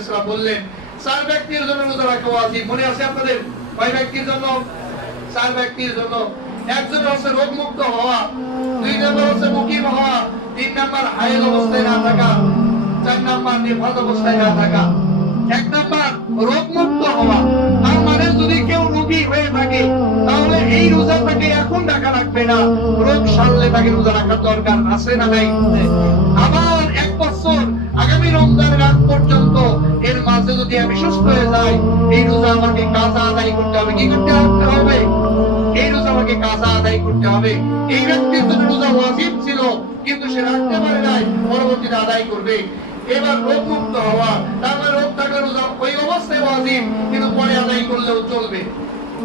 আলাইহি সাল্লাম বললেন 4 ব্যক্তির জন্য রোজা রাখা ওয়াজিব। মনে আছে আপনাদের? কয় ব্যক্তির জন্য? 4 ব্যক্তির জন্য। একজন হচ্ছে রোগ মুক্ত হওয়া, 2 নম্বর হচ্ছে মুকিম হওয়া, 3 নম্বর হায়েজ অবস্থায় না থাকা, 4 নম্বর নিফাস অবস্থায় না থাকা। 1 নম্বর রোগ মুক্ত হওয়া। তার মানে যদি কেউ রোগী হয়ে থাকে তাহলে এই রোজা তাকে এখন রাখা লাগবে না, রোগ সারলে তাকে রোজা রাখার দরকার আছে না নাই? আবার 1 বছর আগামী রমজানের আগ পর্যন্ত এর মাঝে যদি আমি সুস্থ হয়ে যাই, এই রোজা আমাকে কাজা আদায় করতে হবে। কি করতে হবে? এই রোজা আমাকে কাজা আদায় করতে হবে। এই ব্যক্তির জন্য রোজা ওয়াজিব ছিল কিন্তু সে রাখতে পারে নাই, পরবর্তীতে আদায় করবে। এবার রোগ মুক্ত হওয়া, তার মানে রোগ থাকলে রোজা ওই অবস্থায় ওয়াজিব কিন্তু পরে আদায় করলেও চলবে।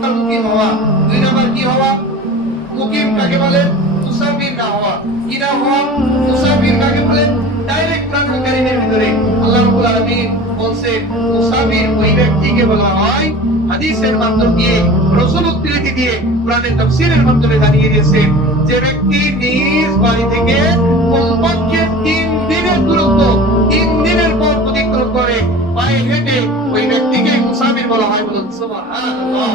আর মুকিম হওয়া, 2 নম্বর কি হওয়া? মুকিম কাকে বলে? মুসাফির না হওয়া। কি না হওয়া? মুসাফির কাকে বলে? ডাইরেক্ট কোরআন কারীমের ভিতরে আল্লাহ রাব্বুল আলামিন বলেন মুসাফির ওই ব্যক্তিকে বলা হয়, হাদিসের মাধ্যম দিয়ে রাসূল উদ্ধৃতি দিয়ে কোরআনের তাফসীরের মাধ্যমে জানিয়ে দিয়েছেন যে ব্যক্তি নিজ বাড়ি থেকে কমপক্ষে 3 দিনের দূরত্ব 3 দিনের পথ অতিক্রম করে পায়ে হেঁটে, ওই ব্যক্তিকে মুসাফির বলা হয়। বলুন সুবহানাল্লাহ।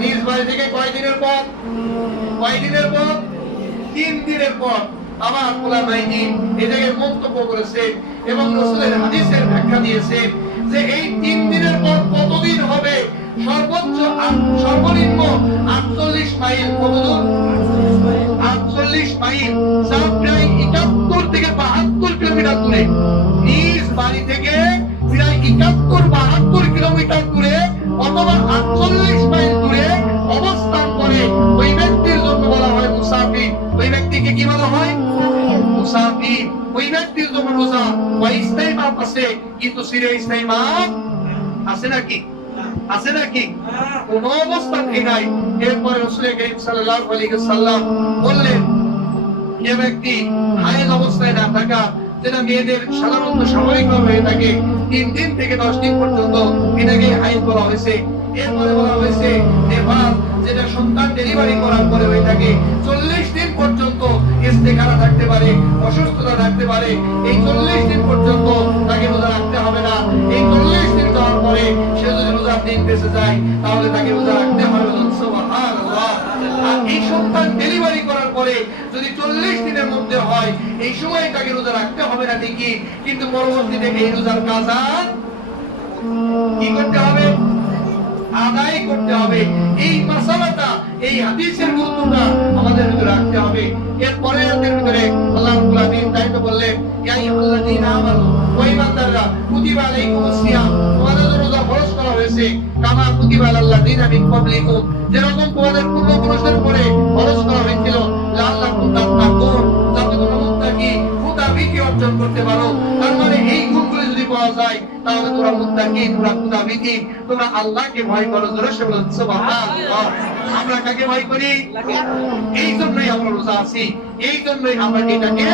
নিজ বাড়ি থেকে কয় দিনের পথ? কয় দিনের পথ? 3 দিনের পথ। আবার উলামায়ে এই জায়গায় মন্তব্য করেছে এবং রাসূলের হাদিসের ব্যাখ্যা দিয়েছে যে এই 3 দিনের পথ কতদিন হবে? সর্বোচ্চ সর্বনিম্ন 48 মাইল। কতদূর? 48 মাইল, যা প্রায় 71 থেকে 72 কিলোমিটার দূরে। নিজ বাড়ি থেকে প্রায় 71-72 কিলোমিটার দূরে অথবা 48 মাইল দূরে অবস্থান করে ওই ব্যক্তির জন্য বলা হয় মুসাফির। ওই ব্যক্তিকে কি বলা হয়? মুসাফির। ওই ব্যক্তির জন্য রোজা ইস্তেমাম আছে কিন্তু সিরে ইস্তেমাম আছে নাকি? আছে নাকি? কোন অবস্থাতেই নাই। এরপরে রাসূল করিম সাল্লাল্লাহু আলাইহি ওয়াসাল্লাম বললেন যে ব্যক্তি হায়েজ অবস্থায় না থাকা, যেটা মেয়েদের সাধারণত স্বাভাবিকভাবে হয়ে থাকে 3 দিন থেকে 10 দিন পর্যন্ত, এটাকে হায়েজ বলা হয়েছে। এরপরে বলা হয়েছে নিফাস, যেটা সন্তান ডেলিভারি করার পরে হয়ে থাকে 40 দিন পর্যন্ত ইস্তেখারা থাকতে পারে, অসুস্থতা থাকতে পারে। এই 40 দিন পর্যন্ত তাকে রোজা রাখতে হবে না। এই 40 দিন যাওয়ার পরে সে যদি রোজার দিন বেঁচে যায় তাহলে তাকে রোজা রাখতে হবে। সুবহানাল্লাহ। আর এই সন্তান ডেলিভারি করার পরে যদি 40 দিনের মধ্যে হয়, এই সময় তাকে রোজা রাখতে হবে না ঠিকই, কিন্তু পরবর্তীতে এই রোজার কাজা কি করতে হবে? আদায় করতে হবে। এই মাসালাটা, এই হাদিসের গুরুত্বটা আমাদের ভিতরে রাখতে হবে। এরপরে এর ভিতরে আল্লাহ রাব্বুল আলামিন তাইতো বললেন, ইয়া আইয়ুহাল্লাযীনা আমানু ওয়া ইমানদাররা কুতিবা আলাইকুমুস সিয়াম, তোমাদের জন্য রোজা ফরজ করা হয়েছে, কামা কুতিবা আলাল্লাযীনা মিন ক্বাবলিকুম, যেরকম তোমাদের পূর্বপুরুষদের উপরে ফরজ করা হয়েছিল, লাআল্লাকুম তাত্তাকুন, যাতে তোমরা মুত্তাকি মুতাবিকি অর্জন করতে পারো। তার মানে এই গুণগুলো যদি পাওয়া যায় তাহলে তোমরা মুত্তাকি, তোমরা মুতাবিকি, তোমরা আল্লাহকে ভয় করো। জোরে সে বলুন সুবহানাল্লাহ। আমরা কাকে ভয় করি? এই জন্যই আমরা রোজা আছি, এই জন্যই আমরা এটাকে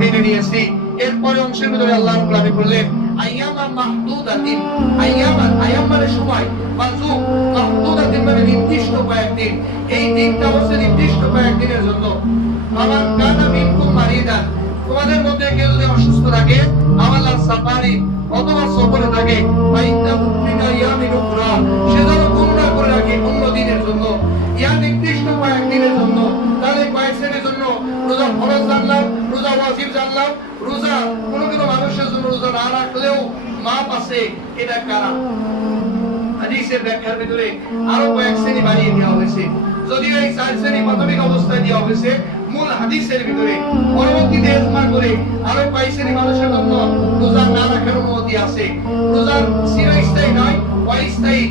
মেনে নিয়েছি। এরপরে অংশের ভিতরে আল্লাহ রাব্বুল আলামিন বললেন আইয়ামান মাহদুদাতিন, আইয়াম মানে সময়, মাযুক, মাহদুদাতিন মানে নির্দিষ্ট কয়েকদিন। এই দিনটা হচ্ছে নির্দিষ্ট কয়েকদিনের জন্য। আমার কানা মিনকুম মারিদান, তোমাদের মধ্যে কেউ যদি অসুস্থ থাকে, আমাল্লাহ সাফারি অথবা সফরে থাকে, ফাইন্না মুমিনা ইয়ামিন উখরা, সে যেন গুনাহ করে রাখে অন্য দিনের জন্য। ইয়া নির্দিষ্ট কয়েকদিনের জন্য। তাহলে কয়েক দিনের জন্য রোজা ফরজ জানলাম, রোজা ওয়াজিব জানলাম, রোজা কোনো মানুষের জন্য রোজা না রাখলেও মাপ আছে, এটা কারা? হাদিসের ব্যাখ্যার ভিতরে আরো কয়েক শ্রেণী বানিয়ে দেওয়া হয়েছে। যদিও এই 4 শ্রেণী প্রাথমিক অবস্থায় দেওয়া হয়েছে মূল হাদিসের ভিতরে, পরবর্তীতে ইজমা করে আরো কয়েক শ্রেণী মানুষের জন্য রোজা না রাখার অনুমতি আছে। রোজার চিরস্থায়ী নয়, অস্থায়ী